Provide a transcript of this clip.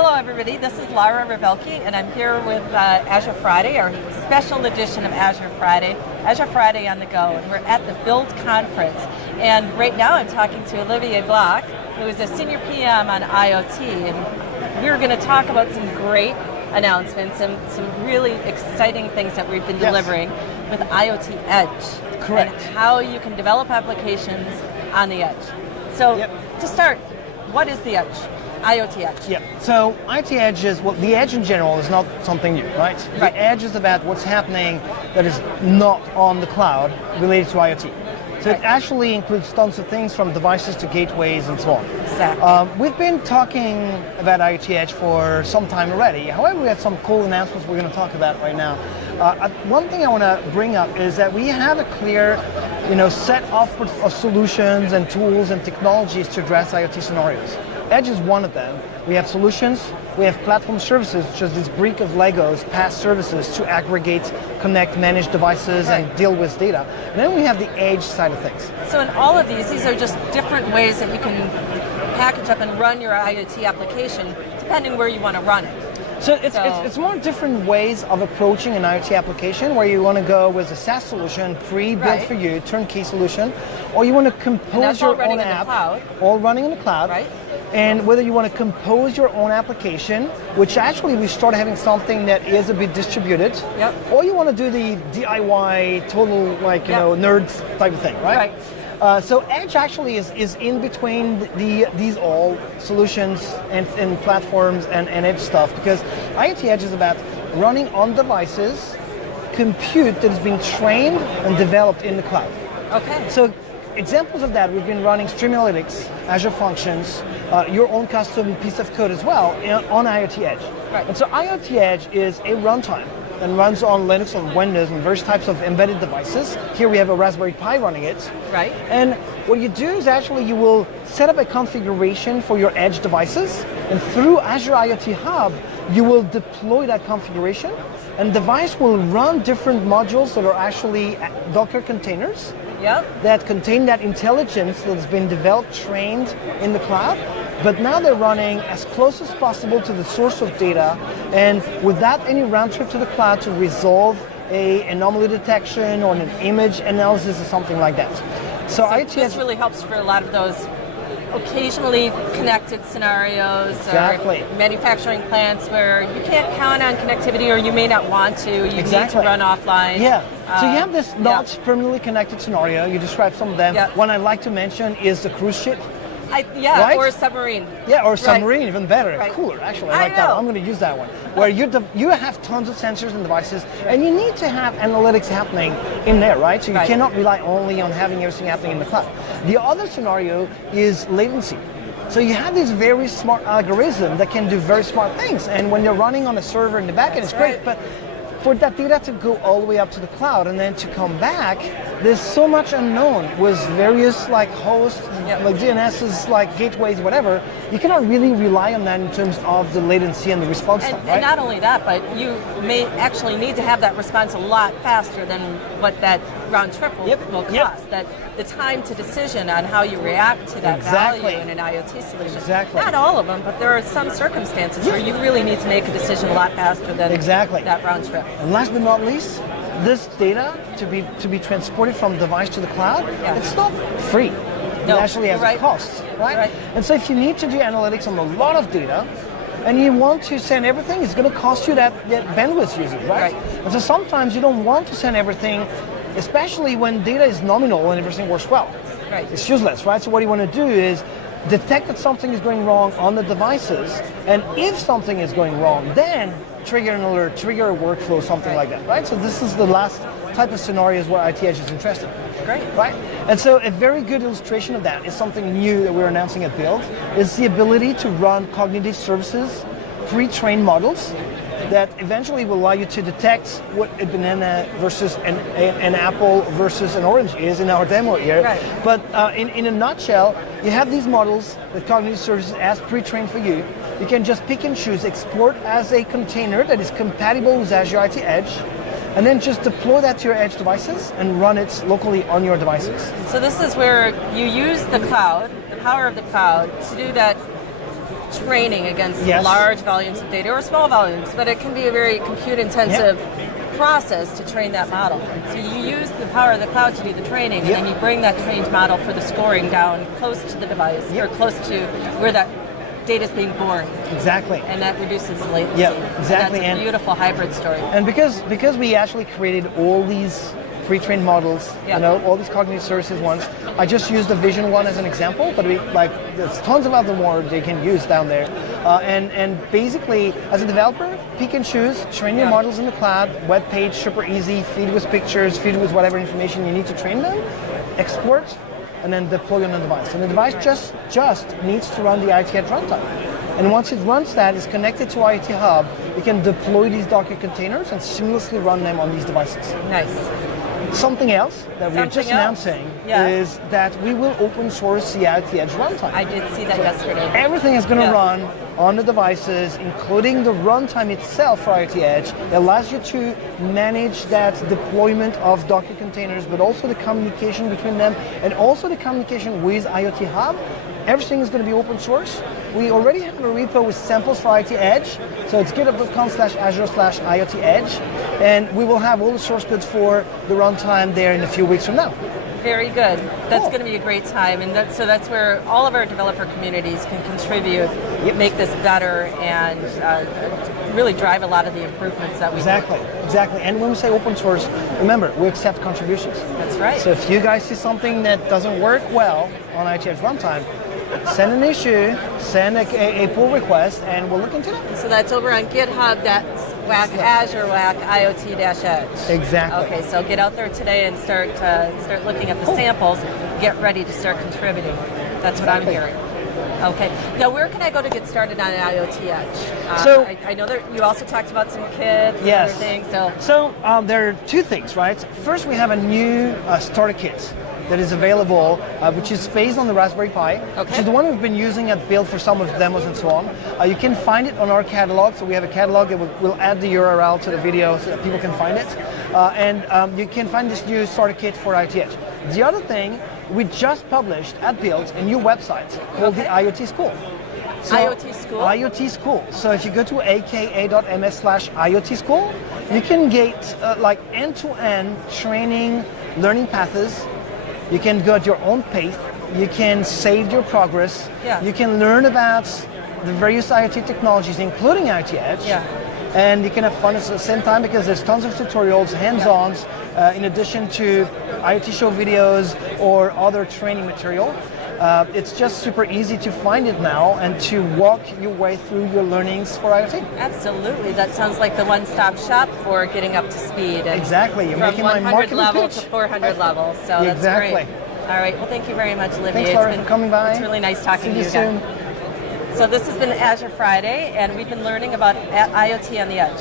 hello everybody, this is Lara Rubbelke and I'm here with Azure Friday, our special edition of Azure Friday on the go. And we're at the Build Conference. And right now I'm talking to Olivier Bloch, who is a Senior PM on IoT. And we're going to talk about some great announcements and some really exciting things that we've been delivering with IoT Edge. Correct. And how you can develop applications on the edge. So to start, what is the edge? IoT Edge. Yeah. So IoT Edge is, well, the edge in general is not something new, right? The edge is about what's happening that is not on the cloud related to IoT. So it actually includes tons of things from devices to gateways and so on. Exactly. We've been talking about IoT Edge for some time already. However, we have some cool announcements we're going to talk about right now. One thing I want to bring up is that we have a clear, set of solutions and tools and technologies to address IoT scenarios. Edge is one of them. We have solutions, we have platform services, which is this brick of Legos, past services to aggregate, connect, manage devices, and deal with data. And then we have the edge side of things. So in all of these are just different ways that you can package up and run your IoT application, depending where you want to run it. So it's more different ways of approaching an IoT application, where you want to go with a SaaS solution, pre-built for you, turnkey solution, or you want to compose your own app, all running in the cloud. Right. And whether you want to compose your own application, which actually we started having something that is a bit distributed, or you want to do the DIY, total nerd type of thing, right? So Edge actually is in between these all solutions and platforms and Edge stuff, because IoT Edge is about running on devices, compute that is being trained and developed in the cloud. Okay. So examples of that, we've been running Stream Analytics, Azure Functions, your own custom piece of code as well on IoT Edge. Right. And so IoT Edge is a runtime and runs on Linux, on Windows, and various types of embedded devices. Here we have a Raspberry Pi running it. Right. And what you do is actually you will set up a configuration for your Edge devices, and through Azure IoT Hub, you will deploy that configuration, and the device will run different modules that are actually Docker containers that contain that intelligence that's been developed, trained in the cloud, but now they're running as close as possible to the source of data, and without any round trip to the cloud to resolve an anomaly detection or an image analysis or something like that. So this really helps for a lot of those occasionally connected scenarios, or manufacturing plants where you can't count on connectivity, or you may not want to. You need to run offline. So you have this not permanently connected scenario. You described some of them. One I'd like to mention is the cruise ship. Or a submarine. Yeah, or a submarine, even better, cooler. Actually, I like that one. I'm going to use that one. Where you have tons of sensors and devices, and you need to have analytics happening in there, right? So you cannot rely only on having everything happening in the cloud. The other scenario is latency. So you have this very smart algorithm that can do very smart things, and when you're running on a server in the backend, it's great, but for that data to go all the way up to the cloud and then to come back, there's so much unknown with various hosts, like DNSs, like gateways, whatever. You cannot really rely on that in terms of the latency and the response time, right? And not only that, but you may actually need to have that response a lot faster than what that round trip will cost. That the time to decision on how you react to that value in an IoT solution. Not all of them, but there are some circumstances where you really need to make a decision a lot faster than that round trip. And last but not least, this data to be transported from device to the cloud, it's not free. It actually has a cost, right? And so if you need to do analytics on a lot of data, and you want to send everything, it's going to cost you that bandwidth usage, right? And so sometimes you don't want to send everything, especially when data is nominal and everything works well. It's useless, right? So what you want to do is detect that something is going wrong on the devices, and if something is going wrong, then trigger an alert, trigger a workflow, something like that, right? So this is the last type of scenarios where IoT Edge is interested. Right? And so a very good illustration of that is something new that we're announcing at Build, is the ability to run cognitive services, pre-trained models that eventually will allow you to detect what a banana versus an apple versus an orange is in our demo here. But in a nutshell, you have these models that cognitive services as pre-trained for you. You can just pick and choose, export as a container that is compatible with Azure IoT Edge, and then just deploy that to your edge devices and run it locally on your devices. So this is where you use the cloud, the power of the cloud, to do that training against Yes. large volumes of data or small volumes, but it can be a very compute-intensive process to train that model. So you use the power of the cloud to do the training, and then you bring that trained model for the scoring down close to the device, or close to where that data is being born. Exactly. And that reduces the latency. Yeah, exactly. And that's a beautiful hybrid story. And because we actually created all these pre-trained models, all these cognitive services ones, I just used the vision one as an example, but there's tons of other more they can use down there. And basically, as a developer, pick and choose, train your models in the cloud, web page, super easy, feed with pictures, feed with whatever information you need to train them, export, and then deploy on the device. And the device just needs to run the IoT Edge runtime. And once it runs that, it's connected to IoT Hub, you can deploy these Docker containers and seamlessly run them on these devices. Nice. Something else that we're just announcing is that we will open source the IoT Edge runtime. I did see that yesterday. Everything is going to run on the devices, including the runtime itself for IoT Edge. It allows you to manage that deployment of Docker containers, but also the communication between them, and also the communication with IoT Hub. Everything is going to be open source. We already have a repo with samples for IoT Edge, so it's github.com/azure/IoT Edge, and we will have all the source codes for the runtime there in a few weeks from now. Very good. That's going to be a great time, and that's where all of our developer communities can contribute, make this better, and really drive a lot of the improvements that we Exactly. And when we say open source, remember, we accept contributions. That's right. So if you guys see something that doesn't work well on IoT Edge runtime, send an issue, send a pull request, and we'll look into it. So that's over on GitHub, that's Azure IoT-Edge. Exactly. Okay, so get out there today and start looking at the samples. Get ready to start contributing. That's what I'm hearing. Okay. Now, where can I go to get started on IoT Edge? I know that you also talked about some kits and other things. So there are two things, right? First, we have a new starter kit that is available, which is based on the Raspberry Pi, which is the one we've been using at Build for some of the demos and so on. You can find it on our catalog, so we have a catalog that we'll add the URL to the video so that people can find it. And you can find this new starter kit for IoT Edge. The other thing, we just published at Build a new website called the IoT School. So, IoT School? IoT School. So if you go to aka.ms/IoT School, you can get end-to-end training, learning paths. You can go at your own pace. You can save your progress. You can learn about the various IoT technologies, including IoT Edge. And you can have fun at the same time because there's tons of tutorials, hands-ons, in addition to IoT show videos or other training material. It's just super easy to find it now and to walk your way through your learnings for IoT. Absolutely. That sounds like the one-stop shop for getting up to speed. And exactly. You're making my 100 marketing level pitch. to 400 level. So that's great. All right. Well, thank you very much, Olivier. Thanks, Lara, for coming by. It's really nice talking to you soon. again. So this has been Azure Friday, and we've been learning about IoT on the Edge.